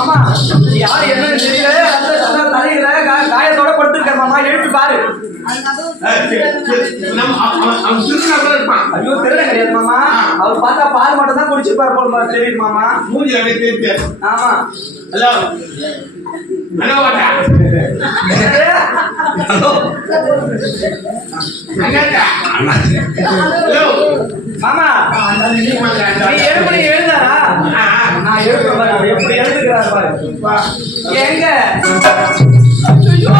ஆமா யாரு என்னன்னு தெரியல. தலையில காயத்தோட படுத்திருக்காரு மாமா. எழுப்பி பாரு. ஐயோ திருட கிடையாது மாமா. அவர் பார்த்தா பால் மட்டும் தான் குடிச்சிருப்பாரு போல தெரியுது மாமா. ஆமா. ஹலோ ஹலோ வாடா. ஹலோ மாமா நீ எழுப்பி எழுந்தாரா? நான் எழுப்புறேன். எப்படி எழுதுகிறார் பாரு. எங்க ஐயோ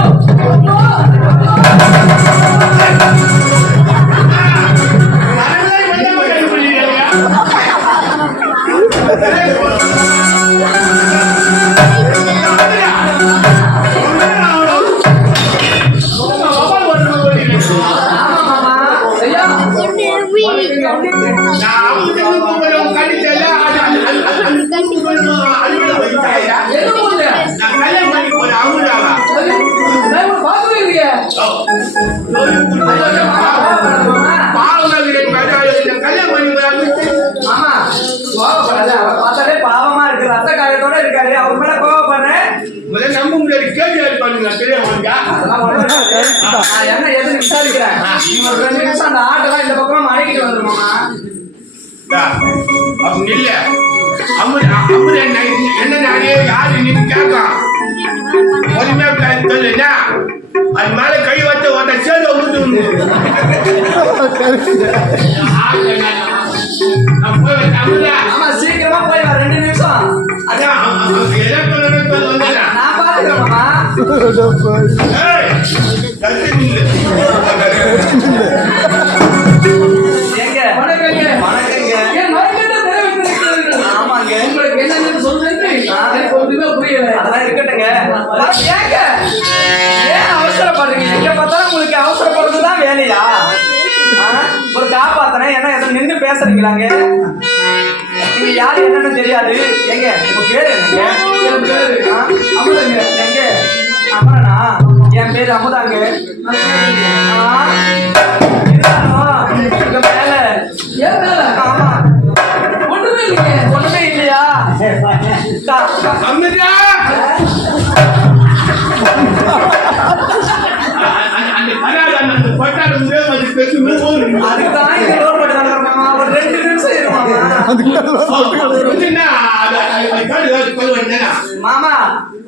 பார்த்தாலே பாவமா இருக்கு. ரத்த காயத்தோட இருக்காரு. அவர் மேல கோவப்படுறேன். நம்ப முடியாது. கேள்வி பண்ணுங்க தெரியாம என்ன எதுன்னு விசாரிக்கிறேன். நீங்க ஒரு 2 நிமிஷம் அந்த ஆட்டெல்லாம் இந்த பக்கம் அடக்கிட்டு வந்துருமாமா. அப்படி இல்ல என்ன யாரு நீங்க கேட்கும் பொறுமையா அது மேல கை வச்சு ஒருத்த சேர்ந்து உழுந்து ஆமா சீக்கிரமா போய் 2 நிமிஷம். அதான் நான் பாத்துக்கிறேன் மாமா. எங்க வணக்கங்க. ஏன் மறக்கட்ட தெரிவிக்கிறீர்கள்? ஆமாங்க. உங்களுக்கு என்னன்னு சொல்றேன்னு எனக்கு ஒண்ணுமே புரியல. அதெல்லாம் இருக்கட்டுங்க. ஏங்க ஏன் அவசரப்படுறீங்க? எங்க பார்த்தாலும் உங்களுக்கு அவசரப்படுறதுதான் வேலையா? ஒரு காப்பாத்தனை என்ன எதை நின்று பேசுறீங்களாங்க? நீங்க யாரு என்னன்னு தெரியாது. எங்க உங்க பேரு என்னங்க? என் பேரு அமுதாங்க. எங்க அமரனா? என் பேரு அமுதாங்க. உங்க மேல என் மேல ஆமா ஒண்ணுமே இல்லைங்க. ஒண்ணுமே இல்லையா? அமுதா அதுதான் இந்த லோன் பண்ணி நடக்கிறோம். ஒரு 2 நிமிஷம் மாமா.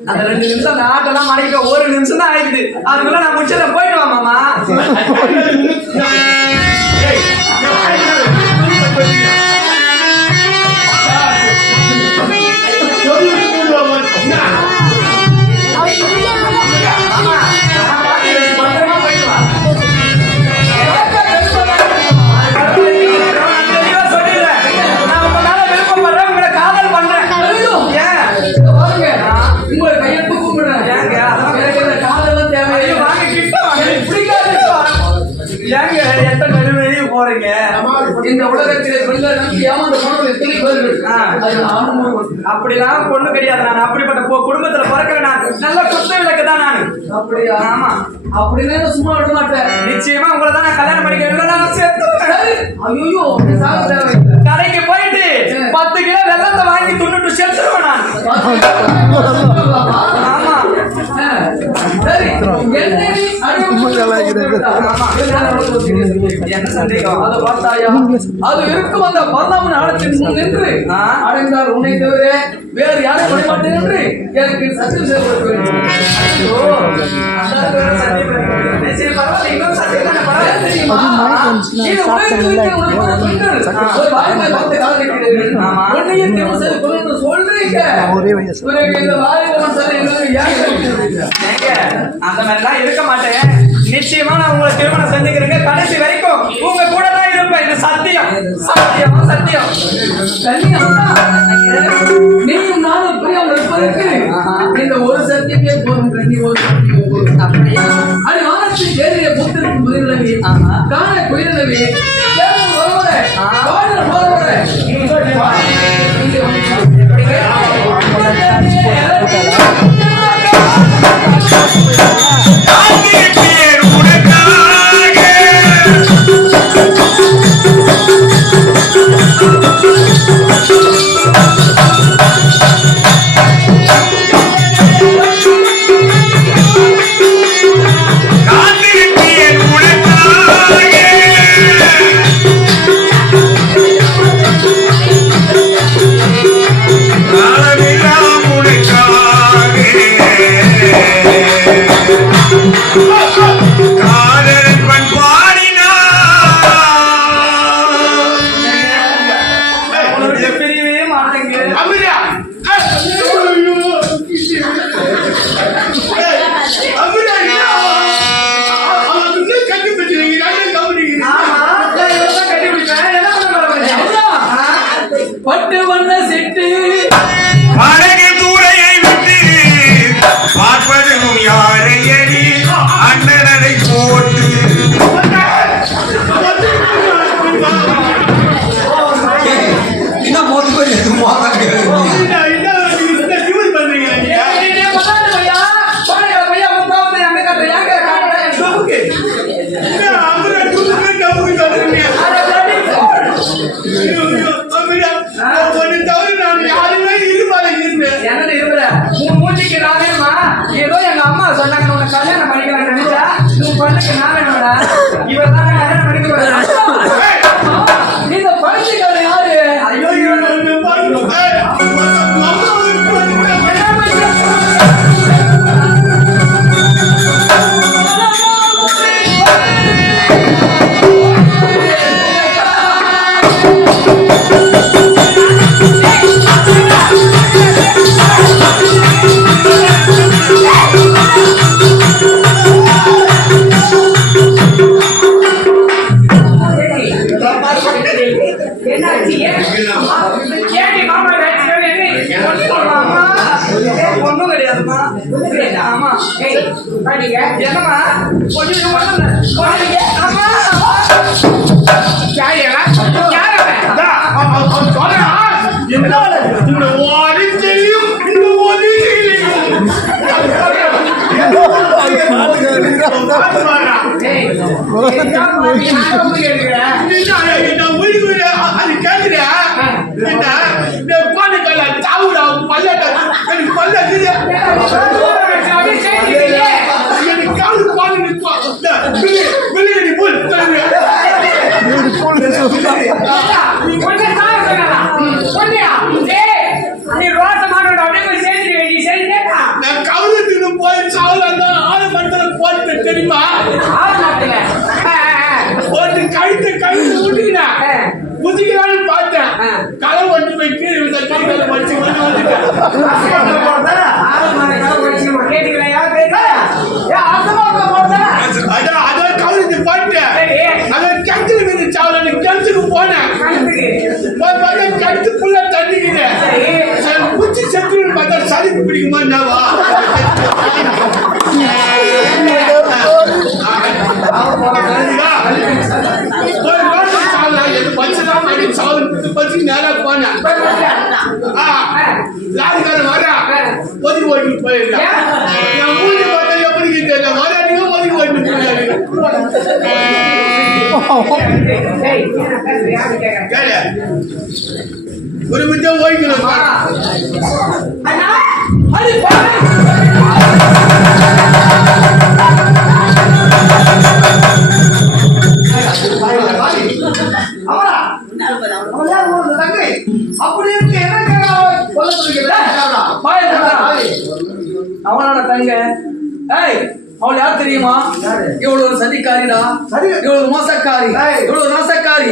அந்த 2 நிமிஷம் அந்த ஆட்டெல்லாம் மறைக்க 1 நிமிஷம் தான் ஆயிடுது. அதுக்குள்ள நான் முடிச்சத போயிட்டு வா மாமா. இந்த உலகத்திலே அப்படிலாம் பொண்ணு கிடையாது. நான் அப்படிப்பட்ட குடும்பத்துல பிறக்கிற நான் நல்ல குத்த விளக்கு தான் நான். அப்படியா? ஆமா. அப்படின்னு சும்மா விட மாட்டேன். நிச்சயமா உங்களை தான் நான் கல்யாணம் பண்ணிக்கிறேன். ஐயோ கடைக்கு போயிட்டு 10 கிலோ வெள்ளத்தை வாங்கி துண்ணுட்டு செலுத்துருவேன் நான். ஆமா சரி. என்ன சந்தேகம்? அதை பார்த்தாயா? அது இருக்கும் அந்த பரந்தாமன் ஆழத்தின் முன் நின்று அடைந்தார் உன்னை தவிர வேறு யாரும் பண்ண மாட்டேன் என்று எனக்கு சத்தியம் செய்யப்பட அந்த மாதிரிலாம் இருக்க மாட்டேன். நிச்சயமா நான் உங்களை திருமணம் செஞ்சுக்கிறேங்க. கடைசி வரைக்கும் உங்க கூட தான் இருப்பேன். இது சத்தியம். சத்தியம் சத்தியம். நீயும் நானும் புரியாமல் இருப்பதற்கு இந்த ஒரு சத்தியமே போதும். அது வானத்தில் தேடிய புத்திருக்கும் புதிரவே காண குயிரவே செட்டு அழகு தூரையை விட்டு பார்ப்பதும் யாரை எடி அண்ணனை போட்டு இன்னும் மோத்து போய் என்னது இருக்கிற உன் மூஞ்சிக்கு நானேமா ஏதோ எங்க அம்மா சொன்னாங்க உனக்கு கல்யாணம் பண்ணிக்கலாம் நினைச்சா உன் பொண்ணுக்கு நானேடா இவர் தான் கல்யாணம் பண்ணிக்கிறேன் இந்த பழச்சிக்கலை யாரு ஐயோ இவன் ஒண்ணும் கிடையாதுமா ஆமா என்னமா கொஞ்சம் ஆமா தெரியுமா போட்டு கழுத்து கழுத்து ஊட்டிக்கினா குதிக்கிறான்னு பார்த்தேன் களை ஒன்று போய் கீழே வச்சு அதான் கவுளுக்கு போட்டேன் அதான் கிணத்துல மீது சாவல கிணத்துக்கு போனேன் கிணத்துக்குள்ள தண்ணிக்குது குச்சி செத்துன்னு பார்த்தா சளிப்பு பிடிக்குமா என்னவா நேரா போனேன் லாரிக்காரன் வரா ஒதுக்கி ஓட்டு போயிருக்கேன் என் மூணு பார்த்தா எப்படி தெரியல வராடியோ ஒதுக்கி ஓட்டு ஒரு மிச்சம் ஓய்க்கணும் அப்படி இருக்கு என்ன அவனோட தங்க அவள் யார் தெரியுமா இவ்வளவு ஒரு சதிக்காரிடா இவ்வளவு மோசக்காரி இவ்வளவு நாசக்காரி